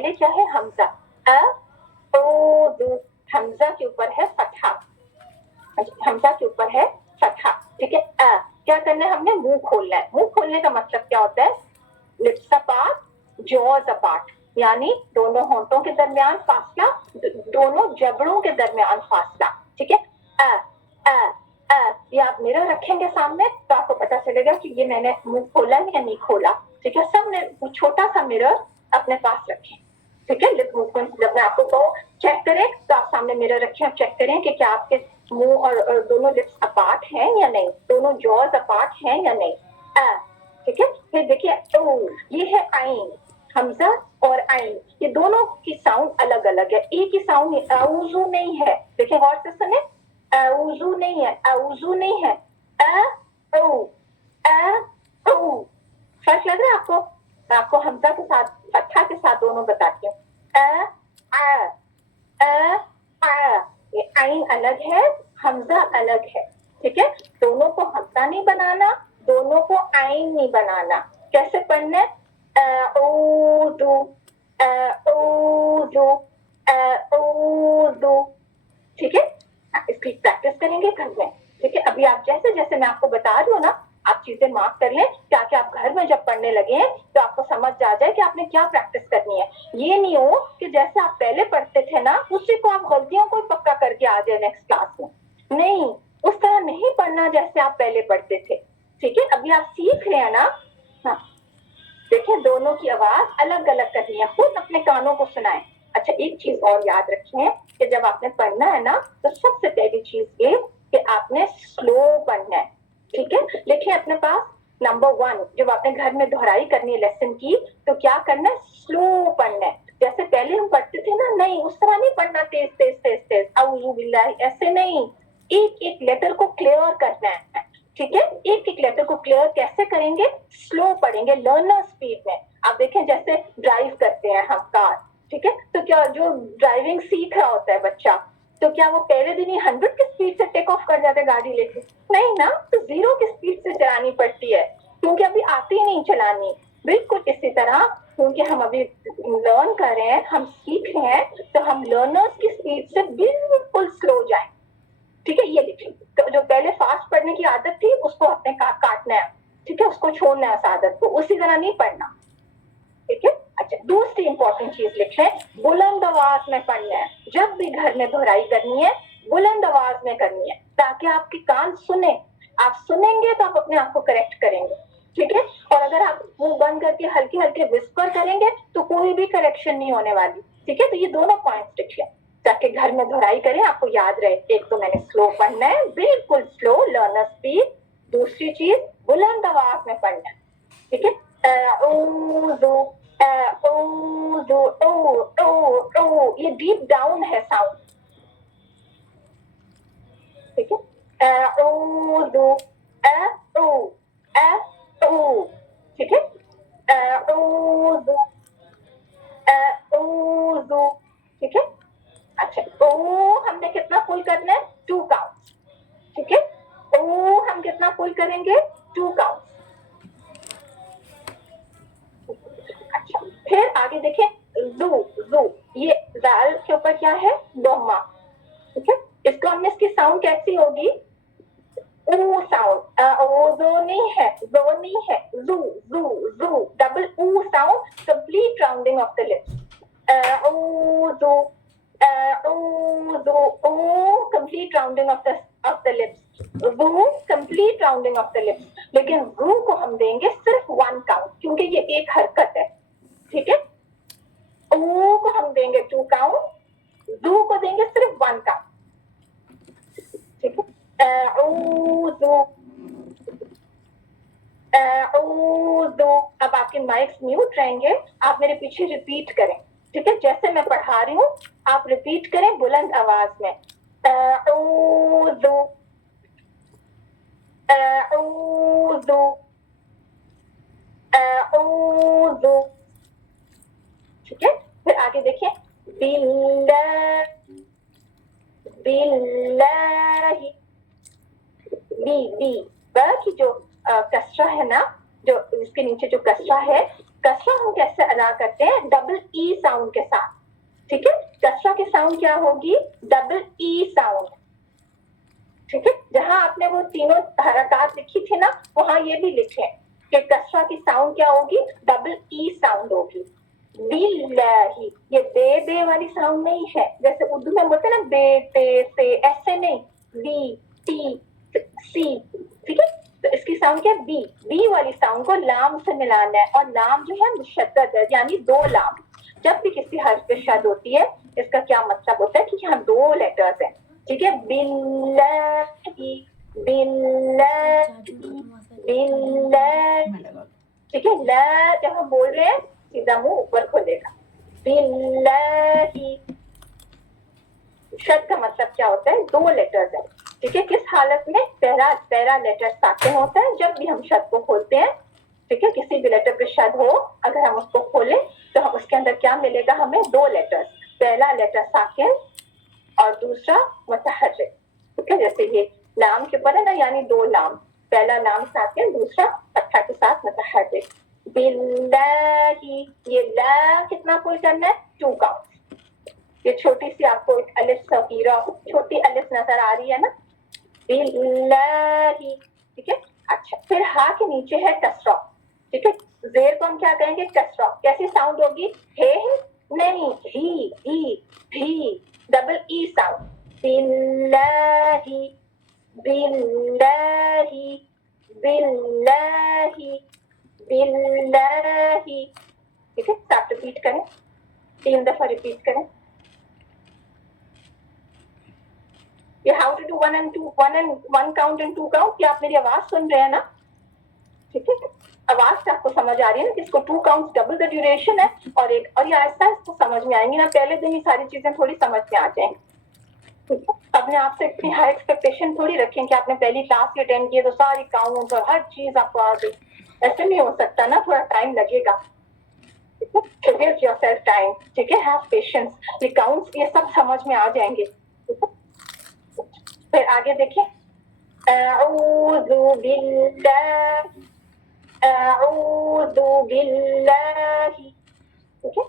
पहले क्या है हमजा, अऊदु, हमजा के ऊपर है फतहा, हमजा के ऊपर है फतहा, ठीक है। क्या करना है हमने, मुंह खोलना है। मुंह खोलने का मतलब क्या होता है, लिप्स अपार्ट, जॉज अपार्ट, यानी दोनों होंठों के दरमियान फासला, दोनों जबड़ों के दरमियान फासला, ठीक है। ये आप मिरर रखेंगे सामने तो आपको पता चलेगा कि ये मैंने मुंह खोला या नहीं खोला, ठीक है। सबने छोटा सा मिरर अपने पास रखें, ठीक है। लिप मूवमेंट जब मैं आपको कहूँ चेक करें तो आप सामने मिरर रखें और चेक करें कि क्या आपके मुंह और दोनों लिप्स अपार्ट हैं या नहीं, दोनों जॉज अपार्ट हैं या नहीं, ठीक है। फिर देखिए ये है आइन, हमजा और आइन, ये दोनों की साउंड अलग अलग है, एक ही साउंड औजू नहीं है, देखिए गौर से सुने, औजू नहीं है, औजू नहीं है, फर्क लग रहा है आपको? मैं आपको हमजा के साथ फतहा के साथ दोनों बताती हूँ, ये आइन अलग है, हमजा अलग है, ठीक है। दोनों को हमजा नहीं बनाना, दोनों को आइन नहीं बनाना। कैसे पढ़ना है, औदु, औदु, औदु, ठीक है। इसकी प्रैक्टिस करेंगे घर में, ठीक है। अभी आप जैसे जैसे मैं आपको बता रही हूँ ना, आप चीजें मार्क कर लें ताकि आप घर में जब पढ़ने लगे तो आपको समझ आ जाए कि आपने क्या प्रैक्टिस करनी है। ये नहीं हो कि जैसे आप पहले पढ़ते थे ना उसी को आप गलतियों को पक्का करके आ जाए नेक्स्ट क्लास में, नहीं, उस तरह नहीं पढ़ना जैसे आप पहले पढ़ते थे, ठीक है। अभी आप सीख रहे हैं ना, हाँ देखिए दोनों की आवाज अलग अलग करनी है, खुद अपने कानों को सुनाएं। अच्छा एक चीज और याद रखें कि जब आपने पढ़ना है ना तो सबसे पहली चीज ये कि आपने स्लो पढ़ना है, ठीक है। लिखिए अपने पास नंबर 1, जब आपने घर में दोहराई करनी है लेसन की तो क्या करना है, स्लो पढ़ना है। जैसे पहले हम पढ़ते थे ना, नहीं उस तरह नहीं पढ़ना, तेज तेज तेज तेज औज़ु बिल्लाहि, ऐसे नहीं, एक एक लेटर को क्लियर करना है, ठीक है। एक एक लेटर को क्लियर कैसे करेंगे, स्लो पढ़ेंगे, लर्नर स्पीड में। आप देखें जैसे ड्राइव करते हैं हम कार, ठीक है, तो क्या जो ड्राइविंग सीख रहा होता है बच्चा, तो क्या वो पहले दिन ही 100 की स्पीड से टेक ऑफ कर जाता है गाड़ी लेके, नहीं ना, तो 0 की स्पीड से चलानी पड़ती है क्योंकि अभी आती ही नहीं चलानी। बिल्कुल इसी तरह क्योंकि हम अभी लर्न कर रहे हैं, हम सीख रहे हैं, तो हम लर्नर्स की स्पीड से बिल्कुल स्लो जाए, ठीक है। ये लिखिए, तो जो पहले फास्ट पढ़ने की आदत थी उसको अपने काटना है, ठीक है, उसको छोड़ना है उस आदत को, उसी तरह नहीं पढ़ना, ठीक है। अच्छा दूसरी इंपॉर्टेंट चीज लिख रहे हैं, बुलंद आवाज में पढ़ना है। जब भी घर में दोहराई करनी है बुलंद आवाज में करनी है ताकि आपके कान सुने, आप सुनेंगे तो आप अपने आप को करेक्ट करेंगे, ठीक है। और अगर आप मुंह बंद करके हल्के हल्के विस्पर करेंगे तो कोई भी करेक्शन नहीं होने वाली, ठीक है। तो ये दोनों पॉइंट्स लिखिए ताकि घर में दोहराई करें आपको याद रहे। एक तो मैंने स्लो पढ़ना है, बिल्कुल स्लो, लर्नर स्पीड। दूसरी चीज बुलंद आवाज में पढ़ना है, ठीक है। ये डीप डाउन है साउंड, ठीक है। ठीक है, ठीक है। अच्छा हमने कितना फुल करना है, 2 काउंट, ठीक है। हम कितना फुल करेंगे, 2 काउंट। अच्छा फिर आगे देखिए, जू जू, ये जाल के ऊपर क्या है, दोमा, ठीक है। इसको हमने इसकी साउंड कैसी होगी, ऊ साउंड, वो जो नहीं है, जो नहीं है, जू जू जू, डबल ऊ sound, complete rounding of the lips, ऊ complete rounding of the lips, वू complete rounding of the lips. लेकिन वू को हम देंगे सिर्फ 1 काउंट क्योंकि ये एक हरकत है, ठीक है। ऊ को हम देंगे 2 काउंट, जू को देंगे सिर्फ 1 काउंट, ठीक है। अब आपके माइक्स म्यूट रहेंगे, आप मेरे पीछे रिपीट करें, ठीक है। जैसे मैं पढ़ा रही हूँ आप रिपीट करें बुलंद आवाज में, ठीक है। फिर आगे देखिए, बिल्लाही, बी बी, ब की जो कसरा है ना, जो इसके नीचे जो कसरा है कसरा हम कैसे अदा करते हैं? डबल ई साउंड के साथ, ठीक है। कसरा की साउंड क्या होगी? डबल ई साउंड, ठीक है। जहां आपने वो तीनों हरकत लिखी थी ना, वहां ये भी लिखे कि कसरा की साउंड क्या होगी? डबल ई साउंड होगी। बिल्लाही, ये बे वाली साउंड नहीं है, जैसे उर्दू में बोलते हैं ना बे ते से, ऐसे नहीं, बी टी सी, ठीक है। तो इसकी साउंड क्या है? बी वाली साउंड को लाम से मिलाना है, और लाम जो है मुशद्दद है, यानी दो लाम। जब भी किसी हर्फ पे शद होती है, इसका क्या मतलब होता है कि यहाँ दो लेटर्स हैं, ठीक है। बिल्लाही, बिल्लाही, बिल्लाही, ठीक है। ला जब हम बोल रहे हैं सीधा मुंह ऊपर खोलेगा, बिल्लाही। शद का मतलब क्या होता है? दो लेटर्स है, ठीक है। किस हालत में? पहला लेटर साकिन होता है जब भी हम शद को खोलते हैं, ठीक है। किसी भी लेटर पे शद हो, अगर हम उसको खोलें तो हम उसके अंदर क्या मिलेगा? हमें दो लेटर्स, पहला लेटर साकिन और दूसरा मुतहर्रिक, ठीक है। जैसे ये लाम के ऊपर है ना, यानी दो लाम, पहला लाम साकिन, दूसरा फत्हा के साथ मुतहर्रिक। बिल्लाही, ये ला कितना पुल करना है? 2 काउंट। ये छोटी सी आपको एक अलिफ सगीरा, छोटी अलिफ नजर आ रही है ना, बिल्लाही, ठीक है। अच्छा, फिर हा के नीचे है कसरा, ठीक है। जेर को हम क्या कहेंगे? कसरा। कैसी साउंड होगी? हे नहीं, ही, डबल ई साउंड। बिल्लाही, बिल्लाही, बिल्लाही, बिल्लाही, ठीक है। साथ रिपीट करें, 3 दफा रिपीट करें। ये how to do 1 and 2, 1 count and 2 count। क्या आप मेरी आवाज सुन रहे हैं ना? ठीक है, आवाज से आपको समझ आ रही है ना कि इसको 2 काउंट डबल द ड्यूरेशन है, और एक, और ये आहिस्ता इसको समझ में आएंगी ना, पहले दिन ही सारी चीजें थोड़ी समझ में आ जाएंगी, ठीक है। अपने आप से इतनी हाई एक्सपेक्टेशन थोड़ी रखें कि आपने पहली क्लास ही अटेंड की तो सारी काउंट और हर चीज आपको आ गई, ऐसे नहीं हो सकता ना, थोड़ा टाइम लगेगा, ठीक है। So give yourself time, ठीक है, have patience, ये काउंट्स ये सब समझ में आ जाएंगे, ठीक है। फिर आगे देखिए, अऊज़ु बिल्लाह, अऊज़ु बिल्लाही, ठीक है।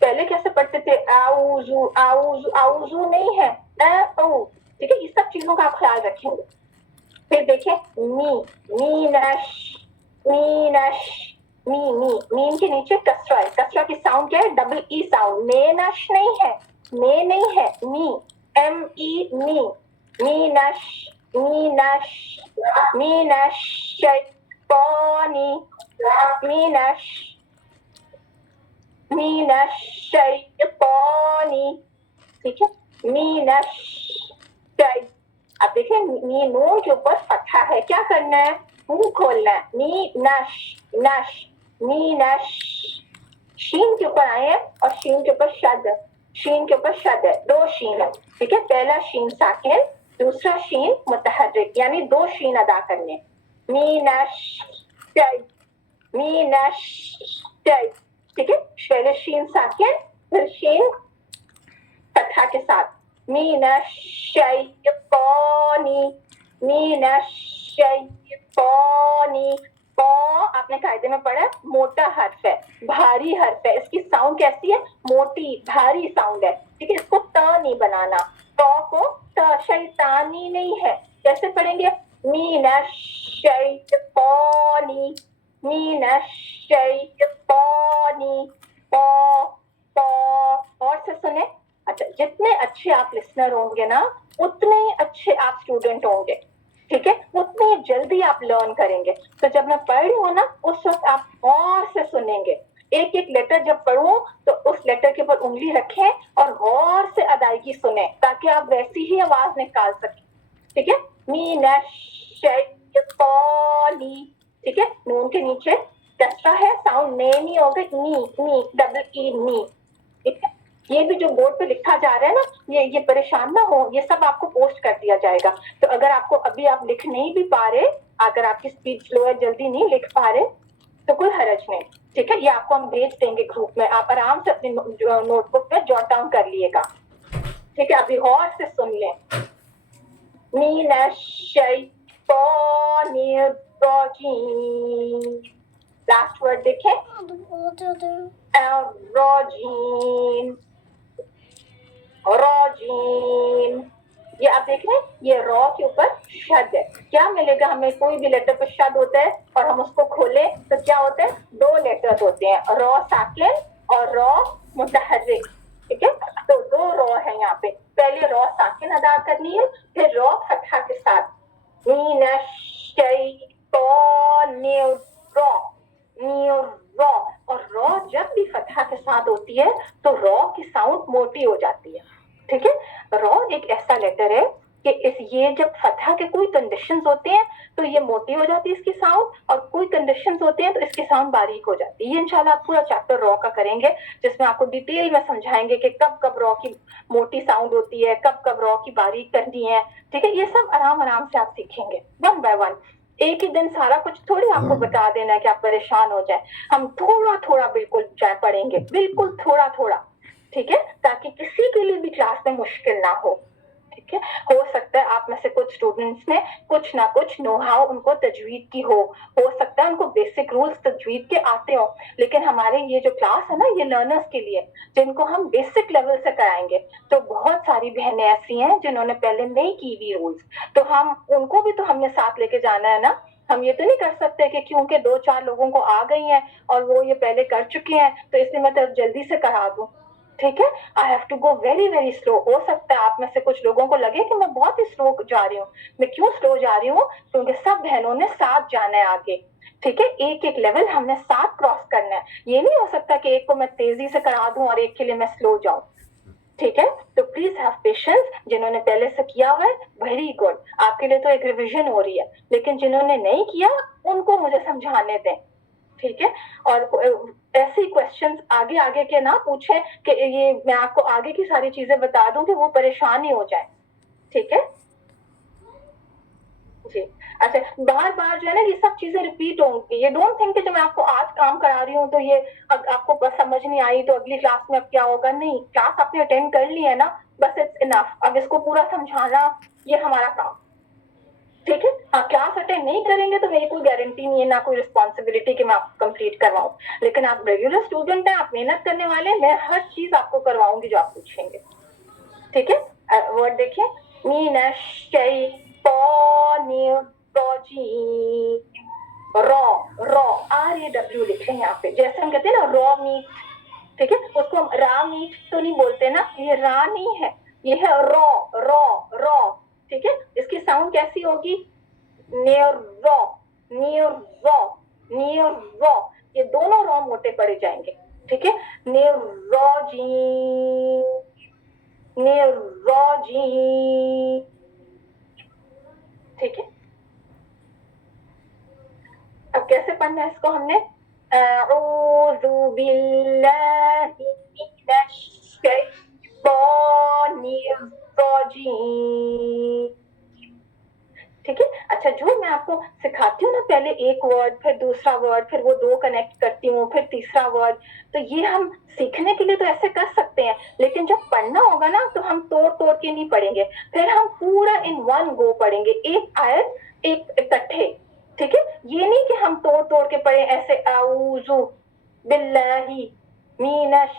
पहले कैसे पढ़ते थे? आऊज़ु, आऊज़ु, आऊज़ु नहीं है, ठीक है। इस सब चीजों का आप ख्याल रखेंगे। फिर देखिए, मीनश, मीनश, मीन के नीचे कसरा है, कसरा की साउंड क्या है? Double E sound. मेनश नहीं है, मे नहीं है, मी, ME, मीनश, मीनश, मीनश शैतानी, मीनश, मीनश शैतानी, ठीक है। मीनश शै, अब देखिए नी नून के ऊपर फत्हा है, क्या करना है? मुंह खोलना है, नी नश, नश, नी नश। शीन के ऊपर आए हैं और शीन के ऊपर शद, शीन के ऊपर शद है, 2 शीन है, ठीक है। पहला शीन साकिन, दूसरा शीन मुतहर्रिक, यानी 2 शीन अदा करने। मीनश शै, मीनश शै, ठीक है। पहले शीन साकिन, फिर शीन फत्हा के साथ, मीनश शैतानी, मीनश शैतानी। प आपने कायदे में पढ़ा है, मोटा हर्फ है, भारी हर्फ है, इसकी साउंड कैसी है? मोटी, भारी साउंड है, ठीक है। इसको त नहीं बनाना, प को त, शैतानी नहीं है, कैसे पढ़ेंगे? मीनश शैतानी, मीनश शैतानी। प, और से सुने। अच्छा, जितने अच्छे आप लिसनर होंगे ना, उतने ही अच्छे आप स्टूडेंट होंगे, ठीक है। उतनी जल्दी आप लर्न करेंगे। तो जब मैं पढ़ रही हूँ ना, उस वक्त आप गौर से सुनेंगे, एक एक लेटर जब पढ़ूं तो उस लेटर के ऊपर उंगली रखें और गौर से अदायगी सुने, ताकि आप वैसी ही आवाज निकाल सकें, ठीक है। मीनश शैतानी, ठीक है। नून के नीचे कसरा है, साउंड ने नहीं होगा, नी, डबल ई, नी, ठीक है। ये भी जो बोर्ड पे लिखा जा रहा है ना, ये परेशान ना हो, ये सब आपको पोस्ट कर दिया जाएगा। तो अगर आपको अभी आप लिख नहीं भी पा रहे, अगर आपकी स्पीड स्लो है, जल्दी नहीं लिख पा रहे, तो कोई हरज नहीं, ठीक है। ये आपको हम भेज देंगे ग्रुप में, आप आराम से अपनी नोटबुक में जॉट डाउन कर लिएगा, ठीक है। अभी गौर से सुन लें। मीनश शैतानिर रजीम, लास्ट वर्ड देखें, रोजीन, रोजीन। ये आप देख रहे हैं, ये रॉ के ऊपर शद है। क्या मिलेगा हमें? कोई भी लेटर पर शद होता है और हम उसको खोलें तो क्या होता है? दो लेटर्स होते हैं, रॉ साकिन और रॉ मुतहर्रिक। ठीक है, तो दो रॉ है यहाँ पे। पहले रॉ साकिन अदा करनी है, फिर रॉ फतहा के साथ, रॉ। और रॉ जब भी फतहा के साथ होती है तो रॉ की साउंड मोटी हो जाती है। ठीक है, रॉ एक ऐसा लेटर है कि ये जब फतहा के कोई कंडीशंस होते हैं तो ये मोटी हो जाती है इसकी साउंड, और कोई कंडीशंस होते हैं तो इसकी साउंड बारीक हो जाती है। ये इंशाल्लाह आप पूरा चैप्टर रॉ का करेंगे, जिसमें आपको डिटेल में समझाएंगे कि कब कब रॉ की मोटी साउंड होती है, कब कब रॉ की बारीक करनी है। ठीक है, ये सब आराम आराम से आप सीखेंगे वन बाय वन। एक ही दिन सारा कुछ थोड़ी आपको बता देना है कि आप परेशान हो जाए। हम थोड़ा थोड़ा बिल्कुल पढ़ेंगे, बिल्कुल थोड़ा थोड़ा। ठीक है, ताकि किसी के लिए भी क्लास में मुश्किल ना हो। ठीक है, हो सकता है आप में से कुछ स्टूडेंट्स में कुछ ना कुछ नो हाउ उनको तजवीद की हो सकता है उनको बेसिक रूल्स तजवीद के आते हो, लेकिन हमारे ये जो क्लास है ना, ये लर्नर्स के लिए, जिनको हम बेसिक लेवल से कराएंगे। तो बहुत सारी बहनें ऐसी हैं जिन्होंने पहले नहीं की हुई रूल्स, तो हम उनको भी तो हमने साथ लेके जाना है ना। हम ये तो नहीं कर सकते कि क्योंकि 2-4 लोगों को आ गई हैं और वो ये पहले कर चुके हैं तो इसलिए मैं तो जल्दी से करा दूं। ठीक है, I have to go very very slow. हो सकता है आप में से कुछ लोगों को लगे कि मैं बहुत ही स्लो जा रही हूँ। मैं क्यों स्लो जा रही हूँ? क्योंकि सब बहनों ने साथ जाना है आगे। ठीक है, एक एक लेवल हमने साथ क्रॉस करना है। ये नहीं हो सकता कि एक को मैं तेजी से करा दूं और एक के लिए मैं स्लो जाऊं। ठीक है, तो प्लीज हैव पेशेंस। जिन्होंने पहले से किया हुआ है वेरी गुड, आपके लिए तो एक रिवीजन हो रही है, लेकिन जिन्होंने नहीं किया उनको मुझे समझाने दें। ठीक है, और ऐसे क्वेश्चंस आगे आगे के ना पूछें कि ये मैं आपको आगे की सारी चीजें बता दूं कि वो परेशान ही हो जाए। ठीक है जी। अच्छा, बार बार जो है ना ये सब चीजें रिपीट होंगी। ये डोंट थिंक कि जो मैं आपको आज काम करा रही हूँ तो ये आपको बस समझ नहीं आई तो अगली क्लास में अब क्या होगा। नहीं, क्लास आपने अटेंड कर ली है ना, बस इट्स इनफ। अब इसको पूरा समझाना ये हमारा काम। ठीक है, हाँ, क्लास अटेंड नहीं करेंगे तो मेरी कोई गारंटी नहीं है, ना कोई रिस्पॉन्सिबिलिटी कि मैं आपको कंप्लीट करवाऊं। लेकिन आप रेगुलर स्टूडेंट हैं, आप मेहनत करने वाले हैं, मैं हर चीज आपको करवाऊंगी जो आप पूछेंगे। ठीक है, वर्ड देखिए, रॉ, रॉ, RAW लिख लें यहाँ पे, जैसे हम कहते हैं ना रॉ मीट। ठीक है, उसको हम रा मीट तो नहीं बोलते ना, ये रा नहीं है, ये है रॉ, रॉ, रॉ। ठीक है, इसकी साउंड कैसी होगी? Near raw, near raw, near raw. ये दोनों रॉ मोटे पड़े जाएंगे। ठीक है, नियर रॉ जी, नियर रॉ जी। ठीक है, अब कैसे पढ़ना है इसको हमने? अऊज़ु बिल्लाहि मिनश शैतानिर रजीम। ठीक है, अच्छा, जो मैं आपको सिखाती हूँ ना, पहले एक वर्ड, फिर दूसरा वर्ड, फिर वो दो कनेक्ट करती हूँ, फिर तीसरा वर्ड, तो ये हम सीखने के लिए तो ऐसे कर सकते हैं, लेकिन जब पढ़ना होगा ना तो हम तोड़ तोड़ के नहीं पढ़ेंगे, फिर हम पूरा इन वन गो पढ़ेंगे, एक आयत एक इकट्ठे। ठीक है, ये नहीं कि हम तोड़ तोड़ के पढ़े ऐसे, आऊजु बिल्लाही मीनश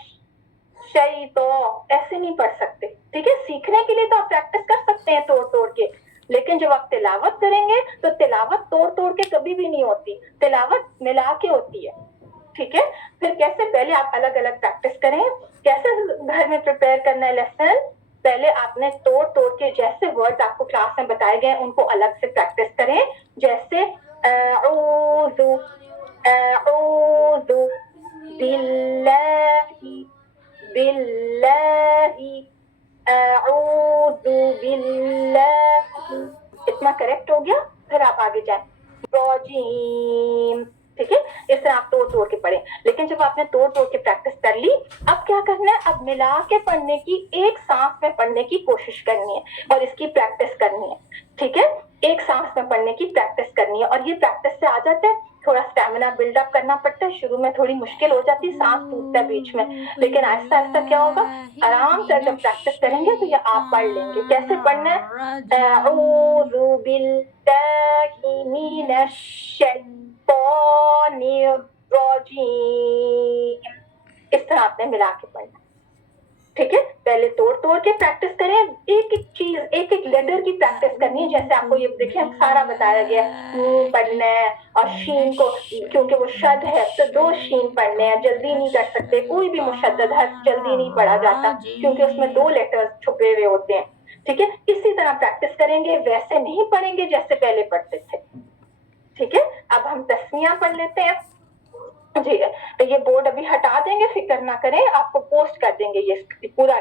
शैतो, ऐसे नहीं पढ़ सकते। ठीक है, सीखने के लिए तो आप प्रैक्टिस कर सकते हैं तोड़ तोड़ के, लेकिन जब आप तिलावत करेंगे तो तिलावत तोड़ तोड़ के कभी भी नहीं होती, तिलावत मिला के होती है। ठीक है, फिर कैसे? पहले आप अलग अलग प्रैक्टिस करें। कैसे घर में प्रिपेयर करना है लेसन? पहले आपने तोड़ तोड़ के जैसे वर्ड्स आपको क्लास में बताए गए उनको अलग से प्रैक्टिस करें, जैसे अऊज़ु, अऊज़ु बिल्लाहि, बिल्लाहि, अऊज़ु बिल्लाहि। इतना करेक्ट हो गया, फिर आप आगे जाए, रजीम। ठीक है, इस तरह आप तोड़ तोड़ के पढ़े। लेकिन जब आपने तोड़ तोड़ के प्रैक्टिस कर ली, अब क्या करना है? अब मिला के पढ़ने की, एक सांस में पढ़ने की कोशिश करनी है और इसकी प्रैक्टिस करनी है। ठीक है, एक सांस में पढ़ने की प्रैक्टिस करनी है, और ये प्रैक्टिस से आ जाता है। थोड़ा स्टेमिना बिल्डअप करना पड़ता है, शुरू में थोड़ी मुश्किल हो जाती है, सांस टूटता है बीच में, लेकिन आहिस्ता आहिस्ता क्या होगा, आराम से जब प्रैक्टिस करेंगे तो ये आप पढ़ लेंगे। कैसे पढ़ना है? अऊज़ु बिल्लाहि मिनश शैतानिर रोजीम, इस तरह आपने मिला के पढ़ना, ठीक है। पहले तोड़ तोड़ के प्रैक्टिस करें, एक एक चीज, एक एक लेटर की प्रैक्टिस करनी है। जैसे आपको ये देखिए सारा बताया गया, पढ़ना है, और शीन को क्योंकि वो शद है तो 2 शीन पढ़ने हैं, जल्दी नहीं कर सकते, कोई भी मुशद्दद हर्फ जल्दी नहीं पढ़ा जाता क्योंकि उसमें 2 लेटर्स छुपे हुए होते हैं, ठीक है। इसी तरह प्रैक्टिस करेंगे, वैसे नहीं पढ़ेंगे जैसे पहले पढ़ते थे, ठीक है। अब हम तस्मिया पढ़ लेते हैं जी। तो ये बोर्ड अभी हटा देंगे, फिक्र ना करें, आपको पोस्ट कर देंगे ये पूरा